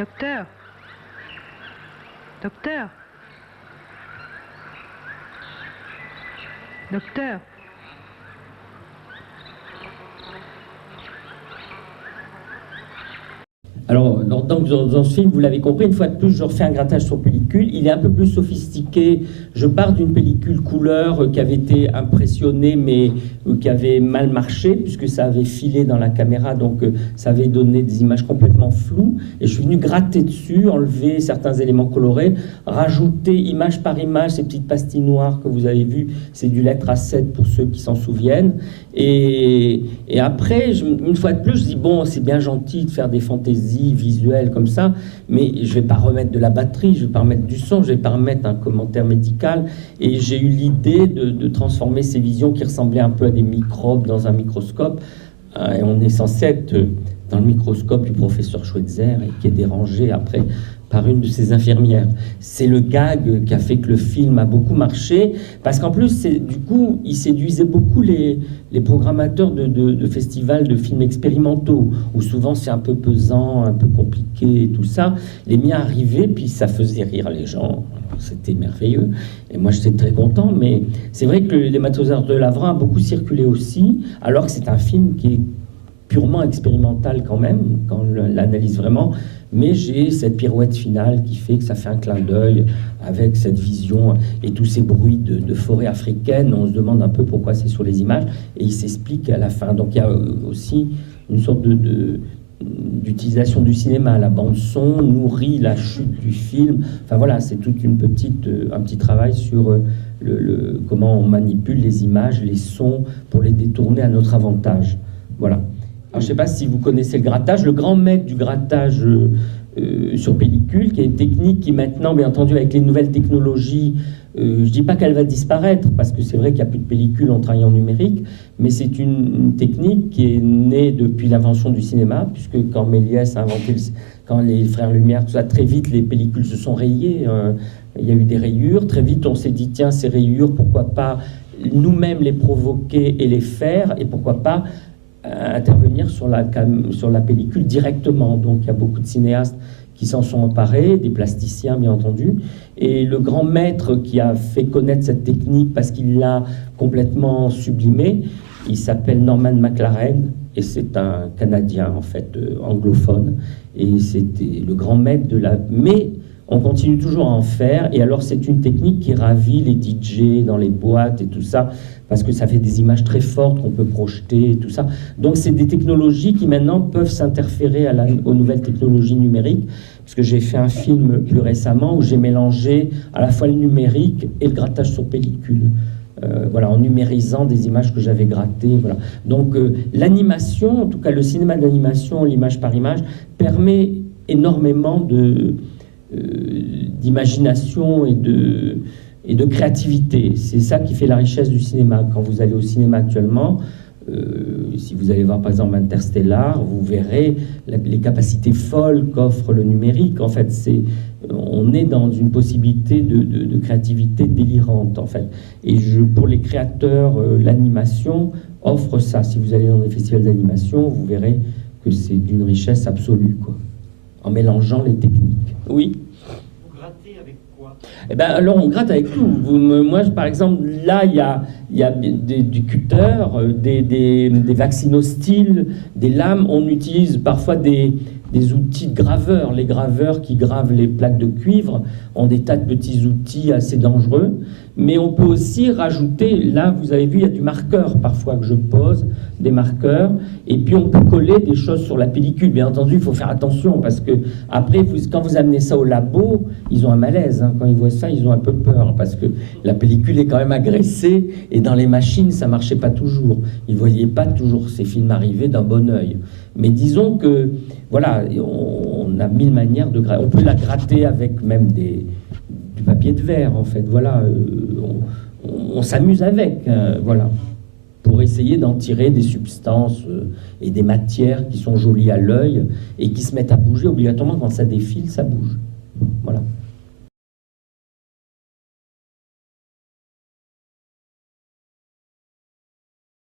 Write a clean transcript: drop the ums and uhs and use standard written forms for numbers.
Docteur. Docteur. Docteur. Alors, dans ce film, vous l'avez compris, une fois de plus, je refais un grattage sur pellicule. Il est un peu plus sophistiqué. Je pars d'une pellicule couleur qui avait été impressionnée, mais qui avait mal marché, puisque ça avait filé dans la caméra, donc ça avait donné des images complètement floues. Et je suis venu gratter dessus, enlever certains éléments colorés, rajouter image par image ces petites pastilles noires que vous avez vues. C'est du lettre A7 pour ceux qui s'en souviennent. Et après, une fois de plus, je dis, bon, c'est bien gentil de faire des fantaisies visuelles comme ça, mais je vais pas remettre de la batterie, je vais pas remettre du son, je vais pas remettre un commentaire médical. Et j'ai eu l'idée de transformer ces visions qui ressemblaient un peu à des microbes dans un microscope. Et on est censé être dans le microscope du professeur Schweitzer et qui est dérangé après par une de ses infirmières. C'est le gag qui a fait que le film a beaucoup marché, parce qu'en plus, du coup, il séduisait beaucoup les programmateurs de festivals de films expérimentaux, où souvent c'est un peu pesant, un peu compliqué et tout ça. Les miens arrivaient, puis ça faisait rire les gens. C'était merveilleux. Et moi, j'étais très content, mais c'est vrai que Les Matrosaures de Lavrin a beaucoup circulé aussi, alors que c'est un film qui est purement expérimental quand même, quand on l'analyse vraiment, mais j'ai cette pirouette finale qui fait que ça fait un clin d'œil avec cette vision et tous ces bruits de forêt africaine. On se demande un peu pourquoi c'est sur les images, et il s'explique à la fin. Donc il y a aussi une sorte d'utilisation du cinéma. La bande-son nourrit la chute du film. Enfin voilà, c'est toute un petit travail sur comment on manipule les images, les sons, pour les détourner à notre avantage. Voilà. Alors, je ne sais pas si vous connaissez le grattage. Le grand maître du grattage sur pellicule, qui est une technique qui maintenant, bien entendu, avec les nouvelles technologies, je ne dis pas qu'elle va disparaître, parce que c'est vrai qu'il n'y a plus de pellicule en travaillant en numérique, mais c'est une technique qui est née depuis l'invention du cinéma, puisque quand Méliès a inventé, quand les frères Lumière, tout ça, très vite, les pellicules se sont rayées. Il y a eu des rayures. Très vite, on s'est dit, tiens, ces rayures, pourquoi pas nous-mêmes les provoquer et les faire, et pourquoi pas intervenir sur la pellicule directement. Donc il y a beaucoup de cinéastes qui s'en sont emparés, des plasticiens bien entendu, et le grand maître qui a fait connaître cette technique parce qu'il l'a complètement sublimée, il s'appelle Norman McLaren, et c'est un Canadien en fait, anglophone, et c'était le grand maître de la... Mais on continue toujours à en faire, et alors c'est une technique qui ravit les DJ dans les boîtes et tout ça, parce que ça fait des images très fortes qu'on peut projeter et tout ça. Donc c'est des technologies qui maintenant peuvent s'interférer aux nouvelles technologies numériques, parce que j'ai fait un film plus récemment où j'ai mélangé à la fois le numérique et le grattage sur pellicule. Voilà, en numérisant des images que j'avais grattées. Voilà. Donc l'animation, en tout cas le cinéma d'animation, l'image par image, permet énormément d'imagination et de créativité. C'est ça qui fait la richesse du cinéma. Quand vous allez au cinéma actuellement, si vous allez voir par exemple Interstellar, vous verrez les capacités folles qu'offre le numérique. En fait, on est dans une possibilité de créativité délirante, en fait. Et pour les créateurs, l'animation offre ça. Si vous allez dans des festivals d'animation, vous verrez que c'est d'une richesse absolue, quoi, en mélangeant les techniques. Oui. Vous grattez avec quoi? Eh ben, alors on gratte avec tout. Moi, par exemple, là, il y a du cutter, des vaccinostyles, des lames. On utilise parfois des outils de graveurs. Les graveurs qui gravent les plaques de cuivre ont des tas de petits outils assez dangereux. Mais on peut aussi rajouter, là, vous avez vu, il y a du marqueur parfois que je pose, des marqueurs. Et puis, on peut coller des choses sur la pellicule. Bien entendu, il faut faire attention parce que après, quand vous amenez ça au labo, ils ont un malaise. Hein. Quand ils voient ça, ils ont un peu peur parce que la pellicule est quand même agressée et dans les machines, ça marchait pas toujours. Ils voyaient pas toujours ces films arriver d'un bon œil. Mais disons que, voilà, on a mille manières de gratter. On peut la gratter avec même du papier de verre, en fait. Voilà, on s'amuse avec, voilà, pour essayer d'en tirer des substances et des matières qui sont jolies à l'œil et qui se mettent à bouger obligatoirement. Quand ça défile, ça bouge. Voilà.